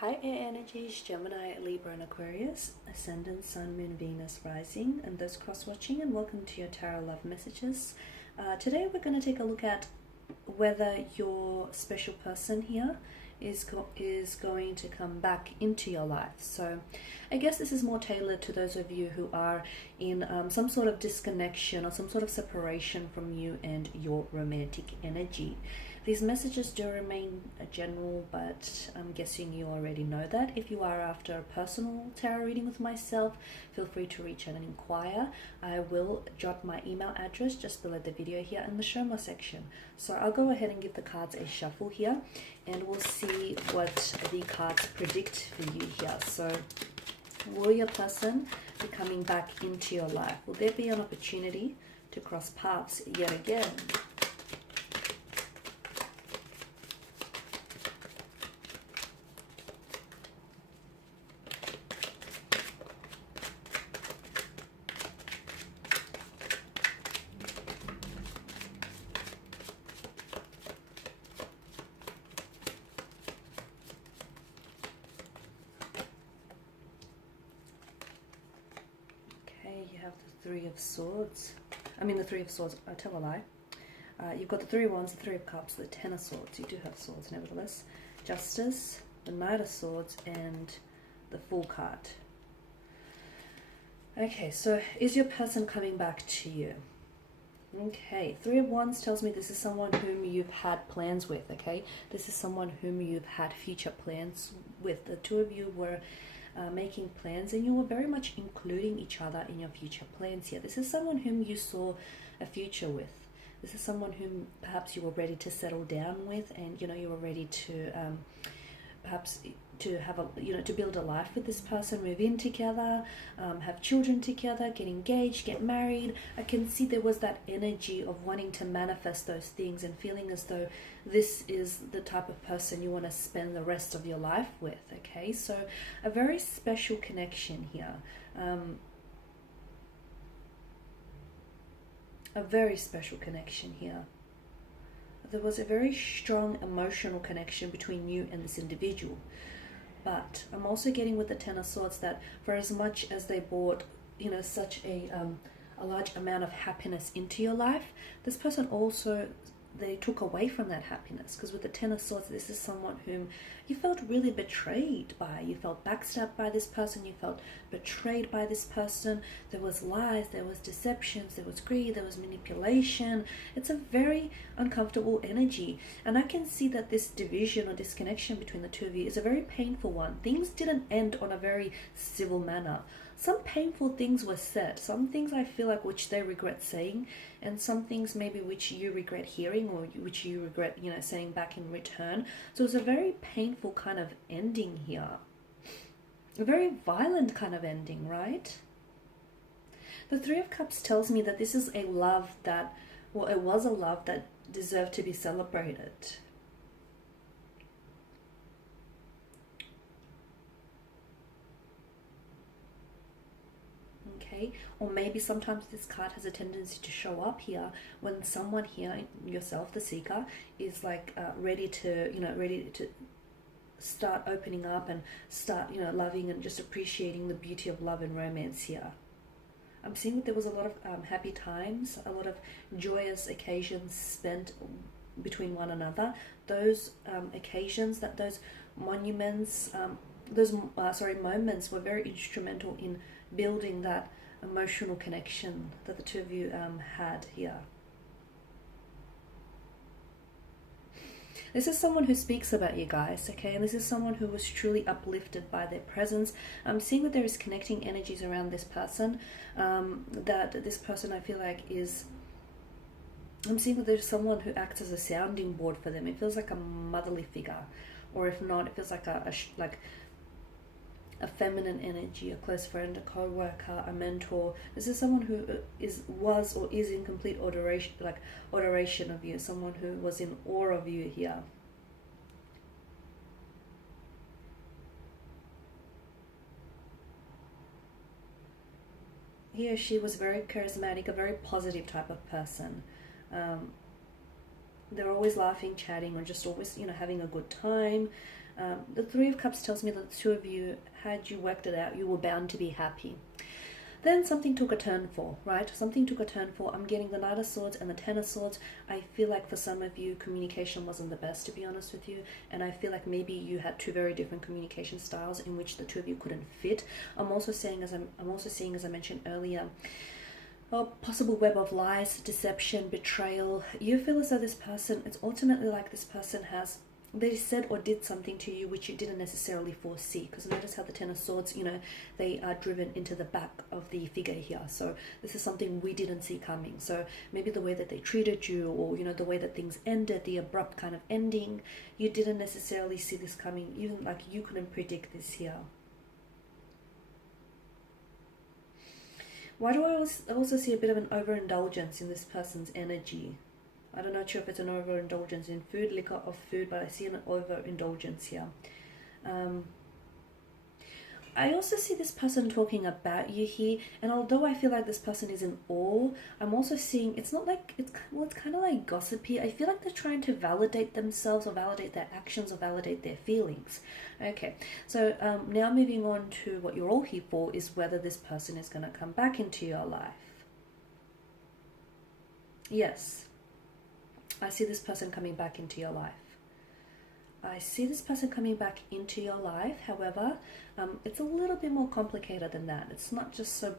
Hi air energies, Gemini, Libra and Aquarius, Ascendant, Sun, Moon, Venus, Rising, and those cross-watching, and welcome to your Tarot Love Messages. Today we're going to take a look at whether your special person here is going to come back into your life. So I guess this is more tailored to those of you who are in some sort of disconnection or some sort of separation from you and your romantic energy. These messages do remain general, but I'm guessing you already know that. If you are after a personal tarot reading with myself, feel free to reach out and inquire. I will drop my email address just below the video here in the show more section. So I'll go ahead and give the cards a shuffle here, and we'll see what the cards predict for you here. So will your person be coming back into your life? Will there be an opportunity to cross paths yet again? You have the Three of Swords. The Three of Swords. I tell a lie. You've got the Three of Wands, the Three of Cups, the Ten of Swords. You do have swords, nevertheless. Justice, the Knight of Swords, and the Fool card. Okay, so is your person coming back to you? Okay, Three of Wands tells me this is someone whom you've had plans with, okay? This is someone whom you've had future plans with. The two of you were making plans, and you were very much including each other in your future plans here. This is someone whom you saw a future with. This is someone whom perhaps you were ready to settle down with, and you were ready to perhaps to have to build a life with this person, move in together, have children together, get engaged, get married. I can see there was that energy of wanting to manifest those things and feeling as though this is the type of person you want to spend the rest of your life with. Okay, so a very special connection here. A very special connection here. There was a very strong emotional connection between you and this individual. But I'm also getting with the Ten of Swords that for as much as they brought, such a large amount of happiness into your life, this person also, they took away from that happiness. Because with the Ten of Swords, this is someone whom you felt really betrayed by. You felt backstabbed by this person. You felt betrayed by this person. There was lies, there was deceptions, there was greed, there was manipulation. It's a very uncomfortable energy. And I can see that this division or disconnection between the two of you is a very painful one. Things didn't end on a very civil manner. Some painful things were said. Some things I feel like which they regret saying, and some things maybe which you regret hearing, or which you regret, saying back in return. So it's a very painful kind of ending here. A very violent kind of ending, right? The Three of Cups tells me that this is a love that, well, it was a love that deserved to be celebrated. Okay, or maybe sometimes this card has a tendency to show up here when someone here, yourself, the seeker, is like ready to start opening up and start, loving and just appreciating the beauty of love and romance here. I'm seeing that there was a lot of happy times, a lot of joyous occasions spent between one another. Those occasions, those moments were very instrumental in building that emotional connection that the two of you had here. This is someone who speaks about you guys, okay? And this is someone who was truly uplifted by their presence. I'm seeing that there is connecting energies around this person, that this person I feel like is... I'm seeing that there's someone who acts as a sounding board for them. It feels like a motherly figure. Or if not, it feels like a feminine energy, a close friend, a co-worker, a mentor. This is someone who was or is in complete adoration of you, someone who was in awe of you here. He or she was very charismatic, a very positive type of person. They're always laughing, chatting, or just always, having a good time. The Three of Cups tells me that the two of you, had you worked it out, you were bound to be happy. Then something took a turn for, right? Something took a turn for. I'm getting the Knight of Swords and the Ten of Swords. I feel like for some of you, communication wasn't the best, to be honest with you. And I feel like maybe you had two very different communication styles in which the two of you couldn't fit. I'm also seeing, as I mentioned earlier, a possible web of lies, deception, betrayal. You feel as though this person, it's ultimately like this person they said or did something to you which you didn't necessarily foresee. Because notice how the Ten of Swords, they are driven into the back of the figure here. So this is something we didn't see coming. So maybe the way that they treated you, or the way that things ended, the abrupt kind of ending, you didn't necessarily see this coming. Even like you couldn't predict this here. Why do I also see a bit of an overindulgence in this person's energy? I don't know if it's an overindulgence in food, liquor, or food, but I see an overindulgence here. I also see this person talking about you here, and although I feel like this person is in awe, I'm also seeing it's not like it's kind of like gossipy. I feel like they're trying to validate themselves, or validate their actions, or validate their feelings. Okay, so now moving on to what you're all here for is whether this person is going to come back into your life. Yes, I see this person coming back into your life. I see this person coming back into your life. However, it's a little bit more complicated than that. It's not just so,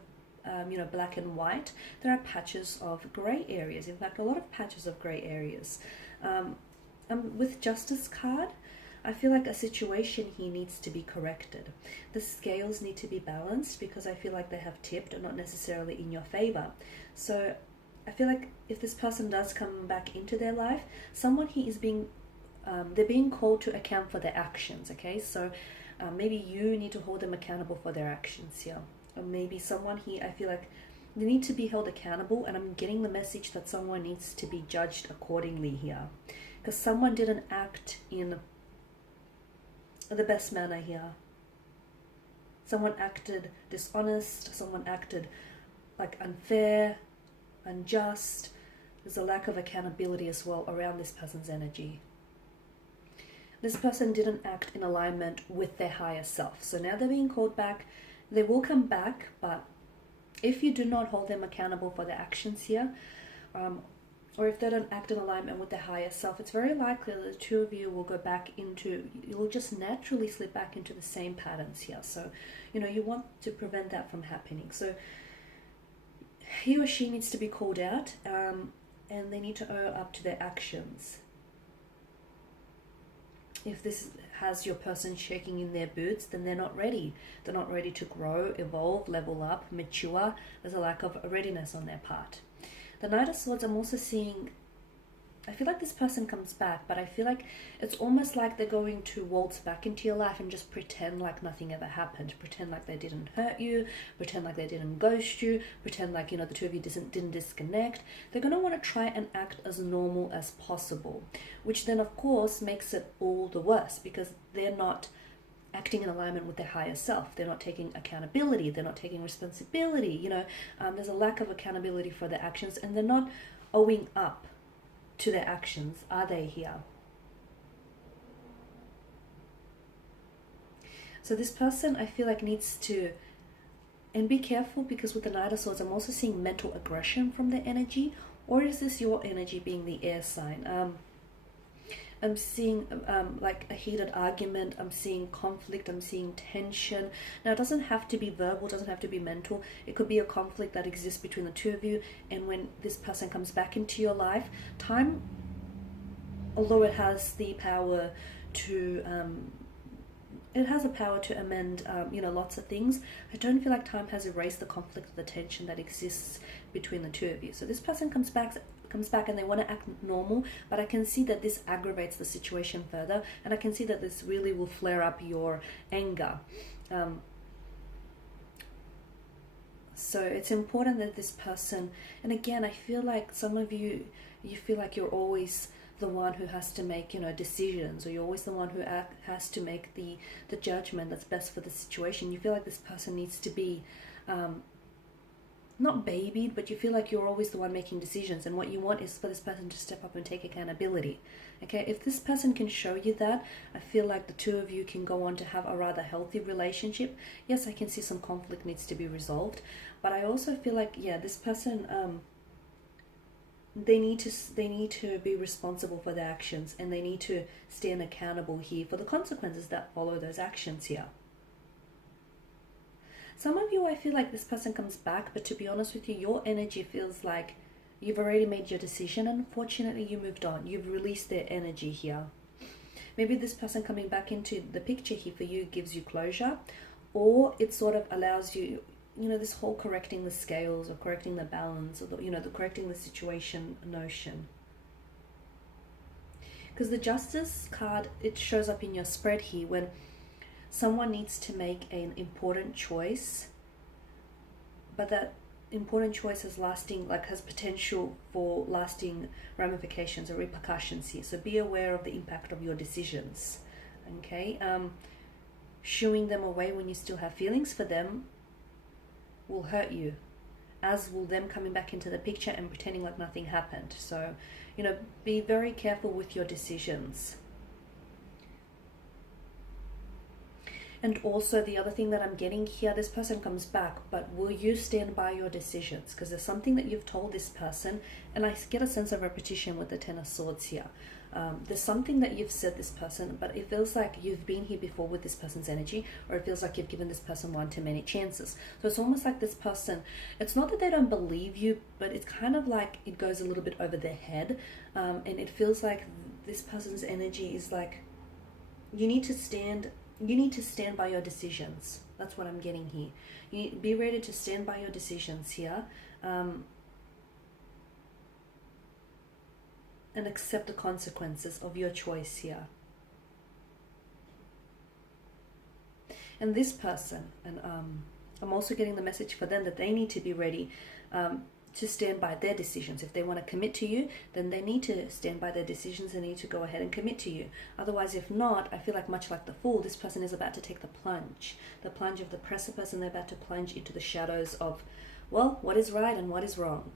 black and white. There are patches of grey areas. In fact, a lot of patches of grey areas. With Justice card, I feel like a situation here needs to be corrected. The scales need to be balanced because I feel like they have tipped and not necessarily in your favor. So I feel like if this person does come back into their life, someone here is they're being called to account for their actions, okay? So maybe you need to hold them accountable for their actions here. Or maybe someone here, I feel like they need to be held accountable, and I'm getting the message that someone needs to be judged accordingly here. Because someone didn't act in the best manner here. Someone acted dishonest, someone acted like unfair, unjust. There's a lack of accountability as well around this person's energy. This person didn't act in alignment with their higher self. So now they're being called back. They will come back, but if you do not hold them accountable for their actions here, or if they don't act in alignment with their higher self, it's very likely that the two of you will go back you'll just naturally slip back into the same patterns here. So, you want to prevent that from happening. So he or she needs to be called out, and they need to owe up to their actions. If this has your person shaking in their boots, then they're not ready. They're not ready to grow, evolve, level up, mature. There's a lack of readiness on their part. The Knight of Swords, I'm also seeing, I feel like this person comes back, but I feel like it's almost like they're going to waltz back into your life and just pretend like nothing ever happened. Pretend like they didn't hurt you, pretend like they didn't ghost you, pretend like, the two of you didn't disconnect. They're going to want to try and act as normal as possible, which then of course makes it all the worse because they're not acting in alignment with their higher self. They're not taking accountability. They're not taking responsibility. There's a lack of accountability for their actions, and they're not owing up to their actions, are they here? So this person, I feel like, needs to, and be careful, because with the Knight of Swords, I'm also seeing mental aggression from their energy. Or is this your energy being the air sign? I'm seeing like a heated argument. I'm seeing conflict. I'm seeing tension. Now, it doesn't have to be verbal. It doesn't have to be mental. It could be a conflict that exists between the two of you. And when this person comes back into your life, time, although it has the power to amend, lots of things, I don't feel like time has erased the conflict or the tension that exists between the two of you. So this person comes back and they want to act normal, but I can see that this aggravates the situation further, and I can see that this really will flare up your anger. So it's important that this person, and again, I feel like some of you feel like you're always the one who has to make, decisions, or you're always the one who has to make the judgment that's best for the situation. You feel like this person needs to be not babied, but you feel like you're always the one making decisions, and what you want is for this person to step up and take accountability. Okay, if this person can show you that, I feel like the two of you can go on to have a rather healthy relationship. Yes, I can see some conflict needs to be resolved, but I also feel like, yeah, this person, they need to be responsible for their actions, and they need to stand accountable here for the consequences that follow those actions here. Some of you, I feel like this person comes back, but to be honest with you, your energy feels like you've already made your decision, and unfortunately you moved on. You've released their energy here. Maybe this person coming back into the picture here for you gives you closure, or it sort of allows you, you know, this whole correcting the scales or correcting the balance, or the, you know, the correcting the situation notion. Because the Justice card, it shows up in your spread here when someone needs to make an important choice, but that important choice has has potential for lasting ramifications or repercussions here. So be aware of the impact of your decisions. Okay, shooing them away when you still have feelings for them will hurt you, as will them coming back into the picture and pretending like nothing happened. So, you know, be very careful with your decisions. And also the other thing that I'm getting here, this person comes back, but will you stand by your decisions? Because there's something that you've told this person, and I get a sense of repetition with the Ten of Swords here. There's something that you've said this person, but it feels like you've been here before with this person's energy, or it feels like you've given this person one too many chances. So it's almost like this person, it's not that they don't believe you, but it's kind of like it goes a little bit over their head, and it feels like this person's energy is like, you need to stand by your decisions. That's what I'm getting here. You need to be ready to stand by your decisions here, and accept the consequences of your choice here. And this person, and I'm also getting the message for them that they need to be ready to stand by their decisions. If they want to commit to you, then they need to stand by their decisions and need to go ahead and commit to you. Otherwise, if not, I feel like much like the Fool, this person is about to take the plunge of the precipice, and they're about to plunge into the shadows of, well, what is right and what is wrong.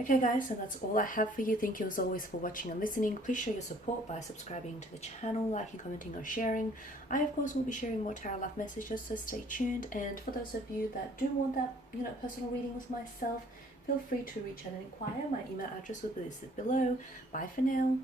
Okay guys, and that's all I have for you. Thank you as always for watching and listening. Please show your support by subscribing to the channel, liking, commenting, or sharing. I of course will be sharing more tarot love messages, so stay tuned. And for those of you that do want that, you know, personal reading with myself, feel free to reach out and inquire. My email address will be listed below. Bye for now.